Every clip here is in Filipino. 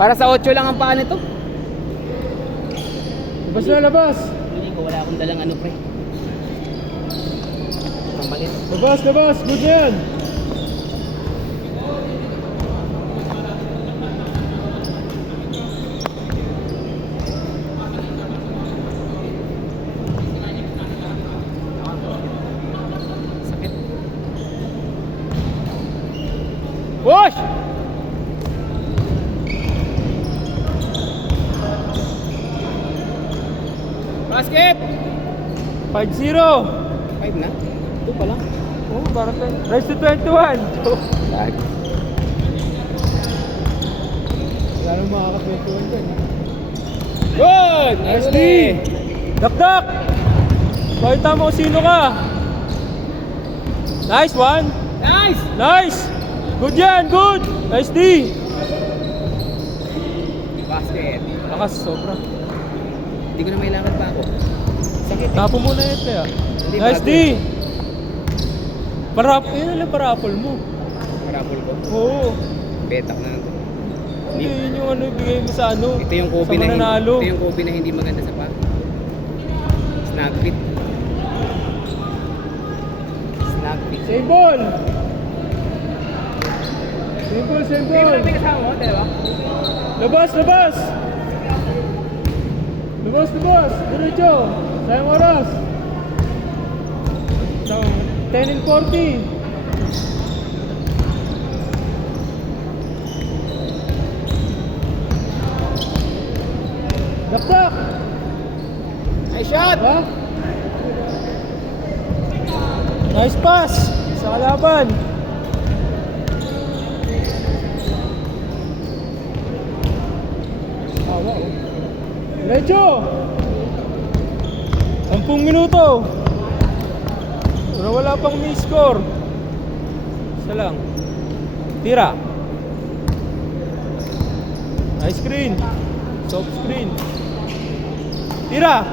Para sa 8 lang ang paa nito. Labas na, labas. Hindi ko, wala akong dalang ano pre. Pamalit. Labas, labas. Good yan. Sakit. Push! Basket! 5-0. 5 na? 2 pa lang. Oh, parang rise to 21. Lag. Wala nang makaka-21 dyan. Good! Nice D. Dakdak. Pakita mo kung sino ka. Nice one. Nice! Nice. Good yan, good. Nice D. Basket. Lakas, sobra. Hindi ko na may lakad pa ako. Sakit eh. Tapo muna yun kaya. Hindi, Nice bago. D. Yun lang parapol mo. Parapol ko. Oo. Betak na lang to. Hindi, yun yung ano, bigay mo sa ano. Ito yung Kobe sa na mananalo. ito yung Kobe na hindi maganda sa pag. Snag fit. Snag fit. Same ball. Same ball, same ball. kasama mo, diba? Labas, labas. Labas, labas. Diretso. Sayang oras. 10 and 40. Dakdak. Nice shot! Ha? Nice pass. Sa kalaban. Wow. Diretso. 10 minuto. Pero wala pang may score. Isa lang. Tira. Nice screen. Soft screen. Tira.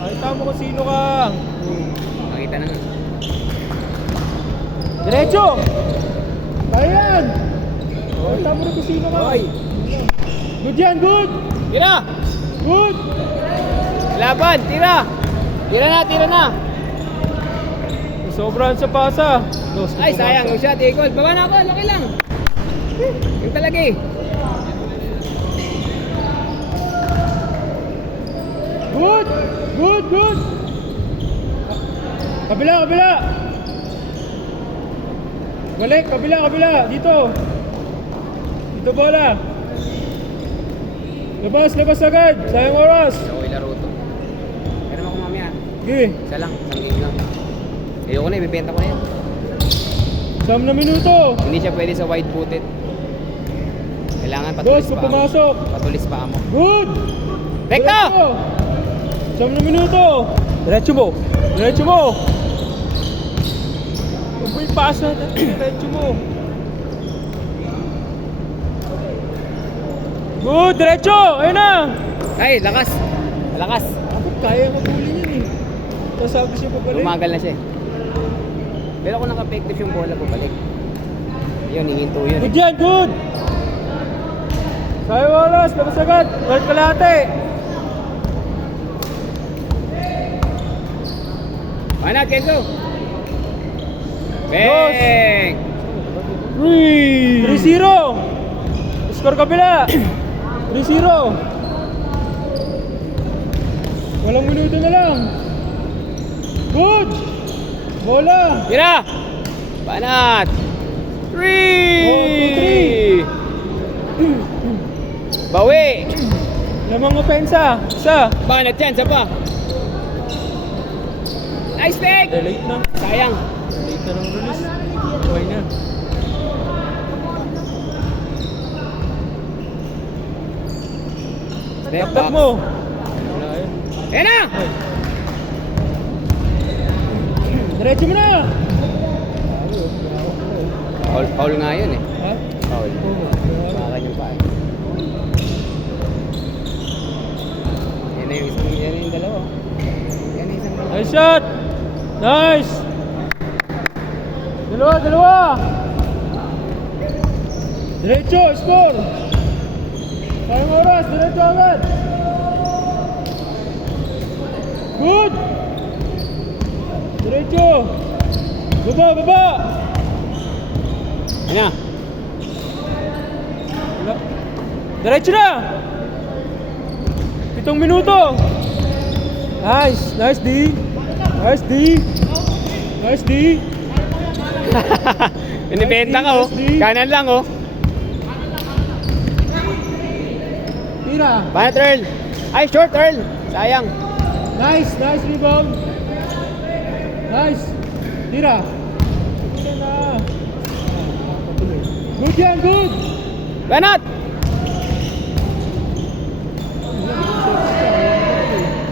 Nakita mo kung sino ka. Makita na nga. Diretso. Kaya yan. Nakita mo rin kung sino ka. Oy! Good yan, good. Tira! Good. Laban! Tira! Tira na! Tira na! Sobrahan sa pasa. Dos, Ay, sayang. Yung shot, ikot. Baba na ako. Laki lang. Yung talaga eh. Good. Good, good. Kabila, kabila. Balik, kabila, kabila. Dito. Dito bola. Labas, labas agad. Sayang oras. Gusto ko ilaro to. Pero ako mamaya. Sige. Isa lang. Isang game lang. Ayoko na. Ibibenta ko na yan. 9 na minuto. Hindi siya pwede sa wide footed. Kailangan Dos, patulis pa mo. pumasok. Patulis pa mo. Good. Rekta! 9 na minuto. Diretso mo. Diretso mo. Huwag mo yung pass natin. Diretso mo. Good. Diretso. Ayun na. Ay, lakas. Lakas. Bakit kaya mabuli yun eh. Sasabi siya pabalik. Bumagal na siya eh. Pero kung naka-effective yung bola, bumalik. Yun, hihinto yun. Good yan. Good. Sayang oras. Labas agad. Balik kalahati. Mana, Kenzo? Bang! 3-0. Score kabila. 3-0. Walang minuto na lang. Good. Bola. Tira! Banat! 3! Bawi! Lamang opensa. Isa. Banat yan, sa pa. Nice pick! Late na. Sayang. Late na ng release. Okay na. Step Tap back. mo. Wala yun. Ayan na! Ay. Diretso mo na. Foul nga yun eh. Ha? Foul. Oo. Mga kanyang pa eh. Yan na yung isang, yan na yung dalawa. Yan na yung isang dalawa. Nice shot. Nice. Dalawa, dalawa. Diretso, score. labas. Diretso agad. Good. Diretso. Baba. Ano? Diretso na. 7 minuto. Nice. Nice D. Nice D. Nice D. Binibenta ka oh. Kanan lang oh. Tira. Banat Earl. Ay, short Earl. Sayang. Nice. Nice rebound. Nice. Tira. Tira na. Good yan. Good. Banat!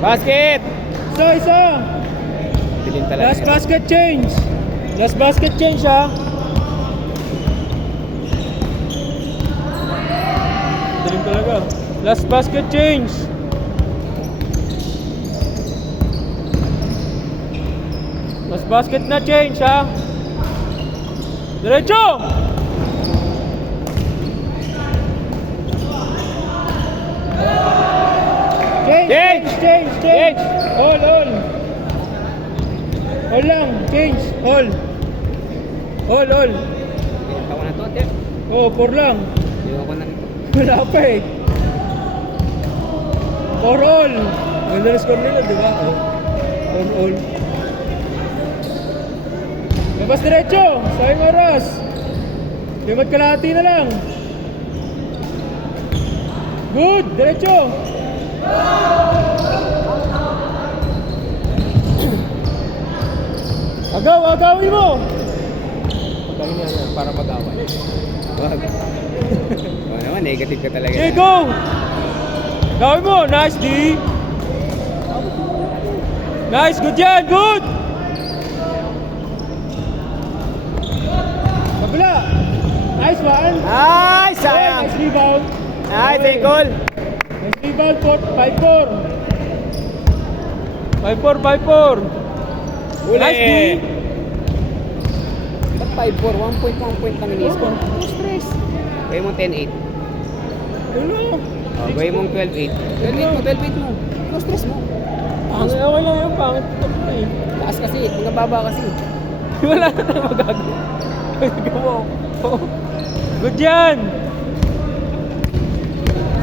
Basket! Isa. Bilin talaga. Last basket change. Last basket change ha. Dilim talaga. Last basket change. Last basket na change ha. Diretso! Change. All. All lang. Change. All. Binenta ko na to, ate. Oh, 4 lang. Hindi ko na rito. Wala pa eh. 4 all. Ganda na score nila, di ba? Oh. 4 all. Labas diretso. Sayang oras. Limot kalahati na lang. Good. Diretso. Agawin mo. Pagkain niya para mag-away. Wag. Oo naman, negative ka talaga. Okay, go. Gawin mo. Nice, D. Nice. Good yan. Good. Kabila. Nice one. Ay, sayang. Nice rebound. Ay, take goal. Nice rebound. 5-4. 5-4. Uli. Nice D. Ba't 5-4? 1 point lang ini-score. No stress. Gawin mo 10-8. Ano? Gawin mong 12-8. 12-8 mo. No stress mo. Okay lang yung pangit. Taas kasi, mga baba kasi. Wala na tayo magagawa. Good yan.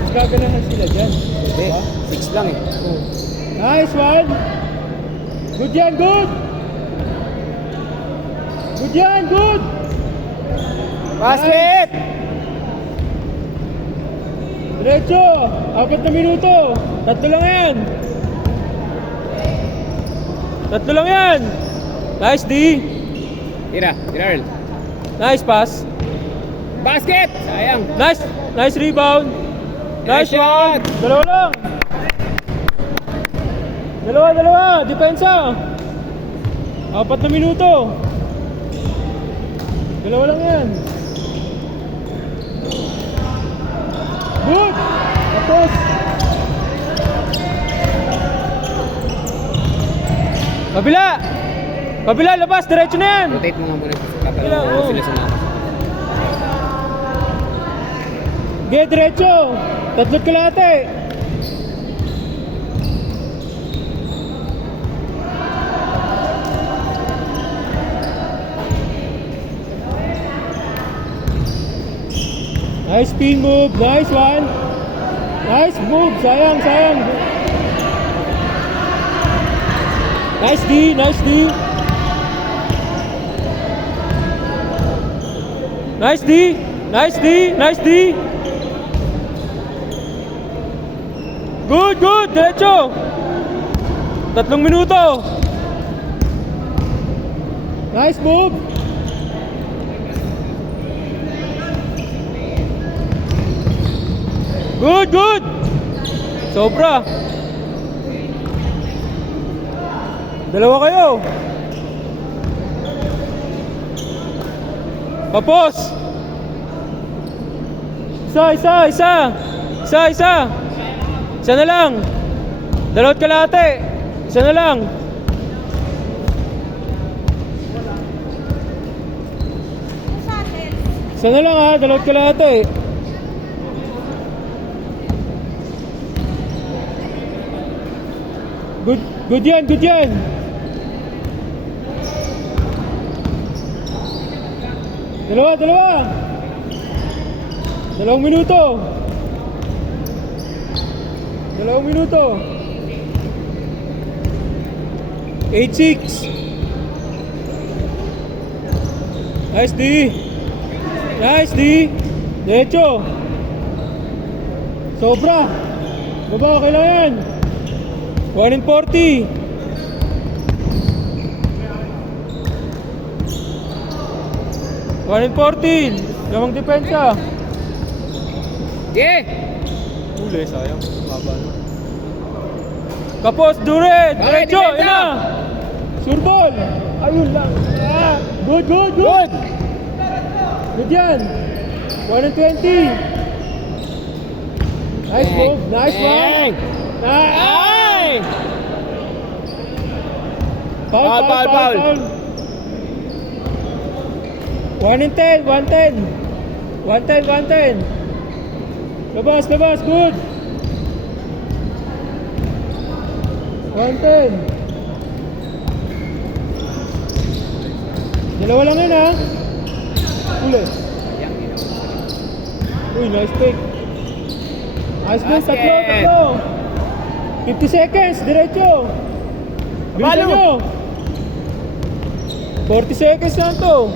Gaganahan sila dyan. Hindi, 6 lang eh. Nice one. Good yan, good. Good yan, good. Basket! Diretso. 4 na minuto. 3 lang yan. 3 lang yan. Nice D. Tira, Earl. Nice pass. Basket! Sayang. Nice rebound. Nice shot! one. Dalawa lang. Dalawa. Depensa. 4 na minuto. Dalawa lang yan. Good. Tapos. Kabila, labas. Diretso na yan. Rotate mo nga muna. Kailangan, oo. Sila sumama. Okay, diretso. 3 kalahati. Nice spin move. Nice one. Nice move. Sayang. Nice D. Nice D. Good. Diretso. 3 minuto. Nice move. Good. Sobra. Dalawa kayo. Tapos. Isa. Isa na lang. Dalawat kalahati. Isa na lang. Isa na lang ha. Dalawat kalahati. Good yan, good yan. Dalawa. 2 minuto. 2 minuto. 8-6. Nice D. Nice D. Derecho. Sobra. Baba, kailangan. 1 in 40. 1 in 14. Gamang depensa. Yeah! Uli, sayang. Baba. Kapos, Duret. Okay, Derecho, depensa. ina. Surbol. Ayun lang. Ah, good. Good! Good yan. 1 in 20. Nice move. Nice one. Ay! Foul. 1 in 10. 110. 110. Labas. Good. 110. Dalawa lang yun, ha? Uli. Uy, nice pick. Nice move. Basket. Tatlo. 50 seconds. Diretso. Bilisan Palo. nyo. 40 seconds lang to.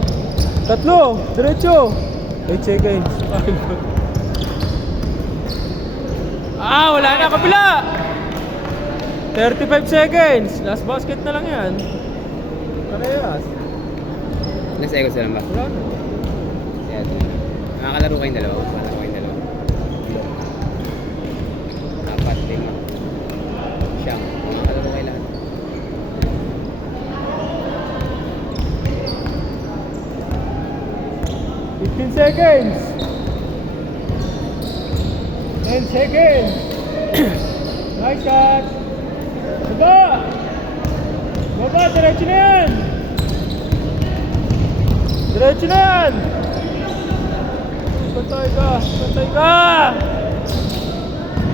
Tatlo. Diretso. 8 seconds. Wala na. Kapila. 35 seconds. Last basket na lang yan. Parehas. Nasa ego sila ba? Wala na. Kaya ito. Makakalaro kayong dalawa. Apat, 5. Siyam. Makakalaro kayo lahat. $15 seconds. 10 seconds. Nice shot. Baba, diretso na yan. Pantay ka.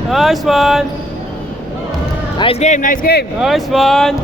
Nice one. Nice game! Nice one.